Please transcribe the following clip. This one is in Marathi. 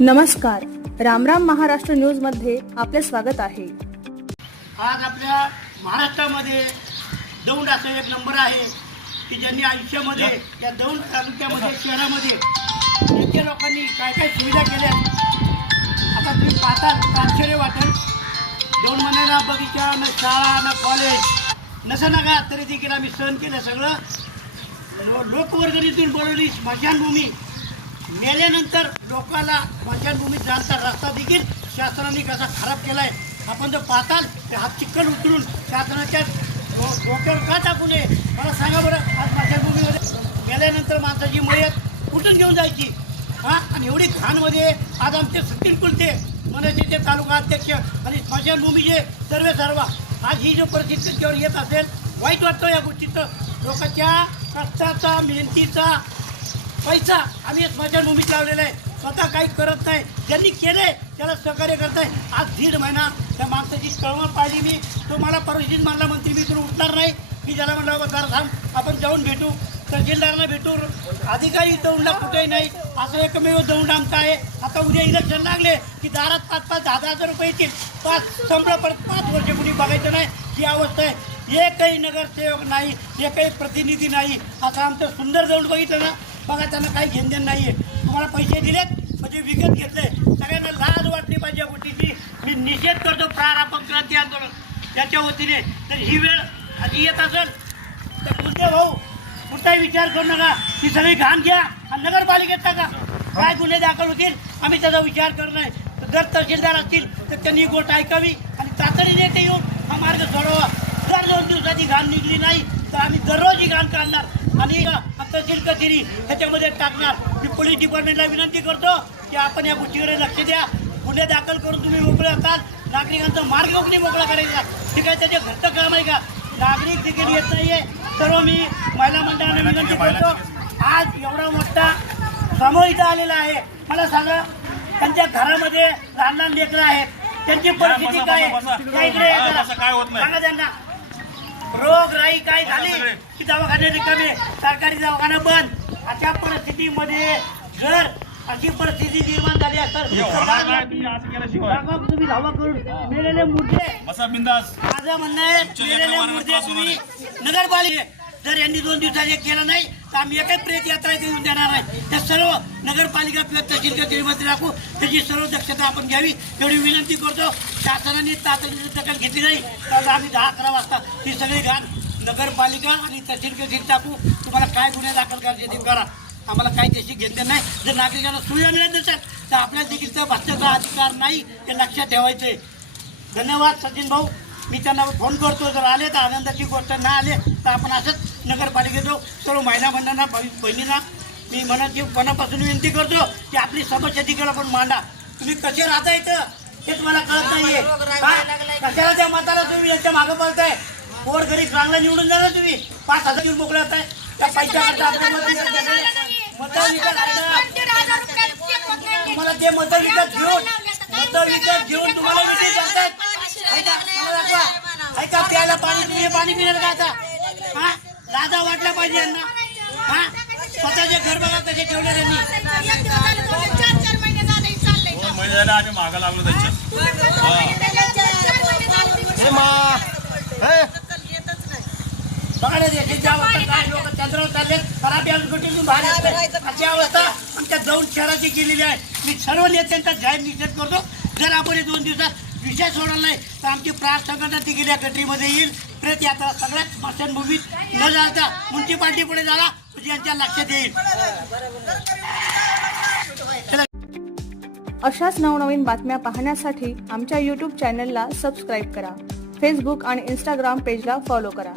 नमस्कार, रामराम महाराष्ट्र न्यूज मध्ये आपले स्वागत आहे। आज आपल्या महाराष्ट्रामध्ये दौंड असा एक नंबर आहे की ज्यांनी आयुष्यामध्ये या दौंड तालुक्यामध्ये शहरामध्ये नेते लोकांनी काय काय सुविधा केल्या। आता तुम्ही पाहता आश्चर्य वाटेल, 2 महिन्याला बगीचा ना शाळा ना कॉलेज नसं नका तरी देखील आम्ही सहन केलं सगळं। लोकवर्गणीतून बोलवली स्मशानभूमी, मेल्यानंतर लोकांना स्मशानभूमीत जाण्याचा रस्ता देखील शासनाने कसा खराब केला आहे। आपण जर पाहताल ते हात चिखल उचलून शासनाच्या डोक्यावर का टाकू नये मला सांगा बरं। आज स्मशानभूमीमध्ये मेल्यानंतर माणसाची मयत कुठून घेऊन जायची आणि एवढी घाणमध्ये आज आमचे सचिन कुलते म्हणायचे ते तालुका अध्यक्ष आणि स्मशानभूमीचे सर्व आज ही जो परिस्थिती त्याच्यावर येत असेल वाईट वाटतं। या गोष्टीचं लोकांच्या कष्टाचा मेहनतीचा पैसा आम्ही स्मशानभूमीत लावलेला आहे, स्वतः काही करत नाही। ज्यांनी केले त्याला सहकार्य करत आहे। आज 1.5 महिना त्या माणसाची तळमळ पाहिली मी। तो मला परवाशीच मानला मंत्री मी तुला उठणार नाही। मी ज्याला म्हणलं बाबा जरा थांब आपण जाऊन भेटू, तहसीलदारांना भेटू, अधिकारी दौंडला कुठेही नाही असं एकमेव दौंड आमचं आहे। आता उद्या इलेक्शन लागले की दारात 5-5, 10,000 रुपये येतील, 5 संपलं परत 5 वर्ष कुणी बघायचं नाही ही अवस्था आहे। एकही नगरसेवक नाही, एकही प्रतिनिधी नाही, असं आमचं सुंदर दौंड बघितलं ना बघा। त्यांना काही घेणदेण नाही आहे। तुम्हाला पैसे दिलेत म्हणजे विकत घेतले। सगळ्यांना लाज वाटली पाहिजे या गोष्टीची। मी निषेध करतो प्रारंभ क्रांती आंदोलन त्याच्या वतीने। तर ही वेळ आधी येत असेल तर तुमचे भाऊ कुठलाही विचार करू नका, ती सगळी घाण घ्या आणि नगरपालिकेत टाका। काय गुन्हे दाखल होतील आम्ही त्याचा विचार करत नाही। जर तहसीलदार असतील तर त्यांनी गोष्ट ऐकावी आणि तातडीने ते येऊन हा मार्ग सोडवा। जर 2 दिवसाची घाण निघली नाही तर आम्ही दररोज ही घाण काढणार आणि तहसील कचेरी ह्याच्यामध्ये टाकणार। मी पोलीस डिपार्टमेंटला विनंती करतो की आपण या गोष्टीकडे लक्ष द्या। गुन्हे दाखल करून तुम्ही मोकळे असाल, नागरिकांचा मार्ग कोणी मोकळा करायचा ठीक आहे, त्याचे घरचं काम आहे का? नागरिक देखील येत नाहीये। सर्व मी महिला मंडळाने विनंती करतो, आज एवढा मोठा समूह इथं आलेला आहे, मला सांगा त्यांच्या घरामध्ये लहान लहान लेकरं आहेत, त्यांची परिस्थिती काय आहे? सांगा त्यांना। रोगराई काय झाली की दवाखाने रिकामे, सरकारी दवाखाना बंद। अशा परिस्थितीमध्ये जर अशी परिस्थिती निर्माण झाली असेल तुम्ही धावा करून मेलेले मुर्दे, माझं म्हणणं आहे मेलेले मुर्दे तुम्ही नगरपालिके जर यांनी 2 दिवसात एक केलं नाही तर आम्ही एकही प्रेत यात्रा येऊन देणार नाही। त्या सर्व नगरपालिका तहसील कचेरीमध्ये राखू, त्याची सर्व दक्षता आपण घ्यावी एवढी विनंती करतो। शासनाने तातडीने दखल घेतली नाही तर आम्ही 10-11 वाजता ही सगळी घाण नगरपालिका आणि तहसील कचेरीत टाकू। तुम्हाला काय गुन्हे दाखल करायचे ते करा, आम्हाला काही त्याची घेणदेण नाही। जर नागरिकांना सुविधा मिळत नसेल तर आपल्याला देखील त्या भाषेचा अधिकार नाही हे लक्षात ठेवायचं आहे। धन्यवाद सचिन भाऊ, मी त्यांना फोन करतो, जर आले तर आनंदाची गोष्ट, ना आले तर आपण असंच नगरपालिकेत जाऊ। सर्व महिला मंडळांना बहिणींना मी मनापासून विनंती करतो की आपली समस्या देखील आपण मांडा। तुम्ही कसे राहता इथं हेच मला कळत नाहीये, कशाला त्या मताला तुम्ही यांच्या मागं पळताय? पोर गरीब चांगला निवडून जाणार तुम्ही 5,000 घेऊन मोकळे होताय त्या पैशाकरता तुम्हाला ते मत विकत घेऊन तुम्हाला ऐका प्यायला पाणी पिण्याला काय आता लाजा वाटला पाहिजे यांना। स्वतःचे घर बघा कसे ठेवले त्यांनी। आम्ही मागं लागलो त्यांच्या बघा काय लोक चंद्रावर चालले खराब या गोष्टीतून बाहेर अशी अवस्था आमच्या दौंड शहराची केलेली आहे। मी सर्व नेत्यांचा जाहीर निषेध करतो। जर आपण 2 दिवसात विषय सोडला नाही तर आमची प्रार्थना देखील या कटरीमध्ये येईल। प्रेत यात्रा सगळ्यात स्मशानभूमीत न जाता म्युन्सिपाल्टी पुढे झाला म्हणजे यांच्या लक्षात येईल। अशाच नवनवीन बातम्या पाहण्यासाठी आमच्या YouTube चॅनलला सबस्क्राईब करा, फेसबुक आणि Instagram पेजला फॉलो करा।